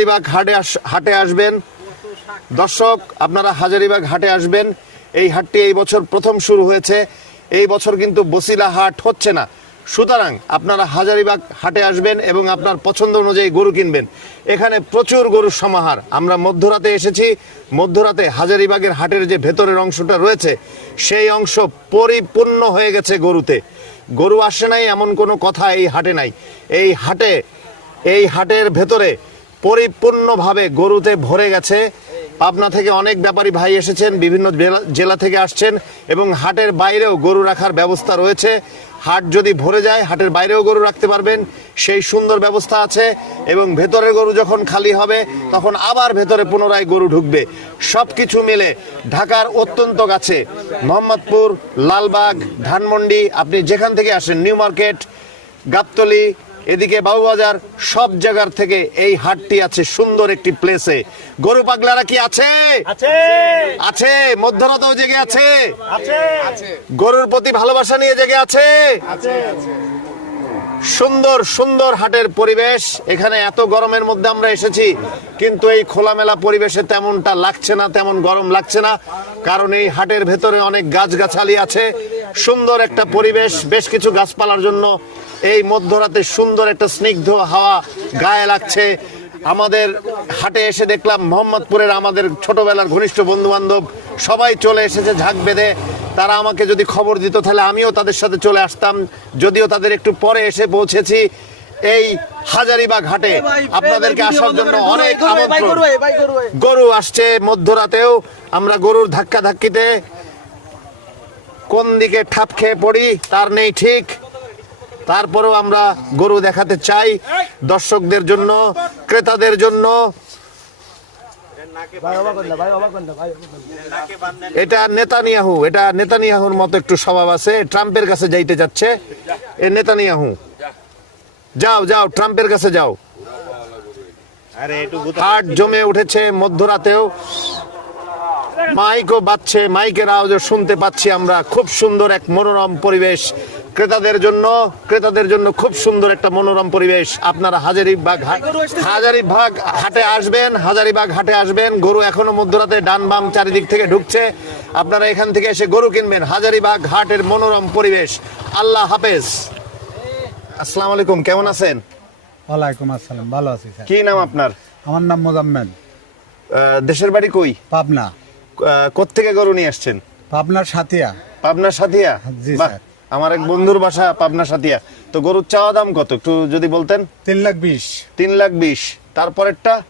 হাজারীবাগ হাটে আসবেন দর্শক, আপনারা হাজারীবাগ হাটে আসবেন। এই হাটটি এই বছর প্রথম শুরু হয়েছে, এই বছর কিন্তু বসিলা হাট হচ্ছে না। সুতরাং আপনারা হাজারীবাগ হাটে আসবেন এবং আপনার পছন্দ অনুযায়ী গরু কিনবেন। এখানে প্রচুর গরুর সমাহার। আমরা মধ্যরাতে এসেছি, মধ্যরাতে হাজারীবাগের হাটের যে ভেতরের অংশটা রয়েছে সেই অংশ পরিপূর্ণ হয়ে গেছে গরুতে। গরু আসে নাই এমন কোনো কথা এই হাটে নাই। এই হাটের ভেতরে পরিপূর্ণভাবে গরুতে ভরে গেছে। পাবনা থেকে অনেক ব্যাপারী ভাই এসেছেন, বিভিন্ন জেলা থেকে আসছেন এবং হাটের বাইরেও গরু রাখার ব্যবস্থা রয়েছে। হাট যদি ভরে যায় হাটের বাইরেও গরু রাখতে পারবেন, সেই সুন্দর ব্যবস্থা আছে। এবং ভেতরের গরু যখন খালি হবে তখন আবার ভেতরে পুনরায় গরু ঢুকবে। সব কিছু মিলে ঢাকার অত্যন্ত কাছে মোহাম্মদপুর, লালবাগ, ধানমন্ডি, আপনি যেখান থেকে আসেন, নিউ মার্কেট, গাবতলী, এদিকে বাবুবাজার, সব জায়গার থেকে এই হাটটি আছে সুন্দর একটি প্লেসে। গরু পাগলারা কি আছে? আছে। মধ্যরাতেও জেগে আছে। গরুর প্রতি ভালোবাসা নিয়ে জেগে আছে। সুন্দর সুন্দর হাটের পরিবেশ। এখানে এত গরমের মধ্যে আমরা এসেছি, কিন্তু এই খোলামেলা পরিবেশে তেমনটা লাগছে না, তেমন গরম লাগছে না, কারণ এই হাটের ভেতরে অনেক গাছগাছালি আছে, সুন্দর একটা পরিবেশ। বেশ কিছু গাছপালার জন্য এই মধ্যরাতে সুন্দর একটা স্নিগ্ধ হাওয়া গায়ে লাগছে। আমাদের হাটে এসে দেখলাম মোহাম্মদপুরের আমাদের ছোটবেলার ঘনিষ্ঠ বন্ধু বান্ধব সবাই চলে এসেছে ঝাঁক বেঁধে। তারা আমাকে যদি খবর দিত তাহলে আমিও তাদের সাথে চলে আসতাম, যদিও তাদের একটু পরে এসে পৌঁছেছি। এই হাজারীবাগ হাটে আপনাদেরকে আসার জন্য অনেক আমন্ত্রণ। গরু আসছে মধ্যরাতেও। আমরা গরুর ধাক্কা ধাক্কিতে কোন দিকে ঠাপ খেয়ে পড়ি তার নেই ঠিক। তারপরেও আমরা গরু দেখাতে চাই দর্শকদের জন্য, ক্রেতাদের জন্য। এটা নেতানিয়াহুর মতো একটু স্বভাব আছে, ট্রাম্পের কাছে যাইতে যাচ্ছে। এ নেতানিয়াহু, যাও যাও, ট্রাম্পের কাছে যাও। হাট জমে উঠেছে মধ্যরাতেও। মাইকও বাজছে, মাইকের আওয়াজ শুনতে পাচ্ছি আমরা। খুব সুন্দর এক মনোরম পরিবেশ ক্রেতাদের জন্য খুব সুন্দর একটা মনোরম পরিবেশ। আপনারা হাজারীবাগ হাটে আসবেন। গরু এখনো মধ্যরাতে ডান বাম চারিদিক থেকে ঢুকছে। আপনারা এখান থেকে এসে গরু কিনবেন। হাজারীবাগ হাটের মনোরম পরিবেশ। আল্লাহ হাফেজ। আসসালামু আলাইকুম, কেমন আছেন? ওয়ালাইকুম আসসালাম, ভালো আছি স্যার। কি নাম আপনার? আমার নাম মোজাম্মেল। দেশের বাড়ি কই? পাবনা। কোত্থেকে গরু নিয়ে আসছেন? পাবনার সাথিয়া। পাবনার সাথিয়া? জি বাহ, স্যার। আমার এক বন্ধুর বাসা পাবনা সাথিয়া। তো গরুর চাওয়া দাম কত একটু যদি বলতেন? 3,20,000। 3,20,000। তারপরেরটা?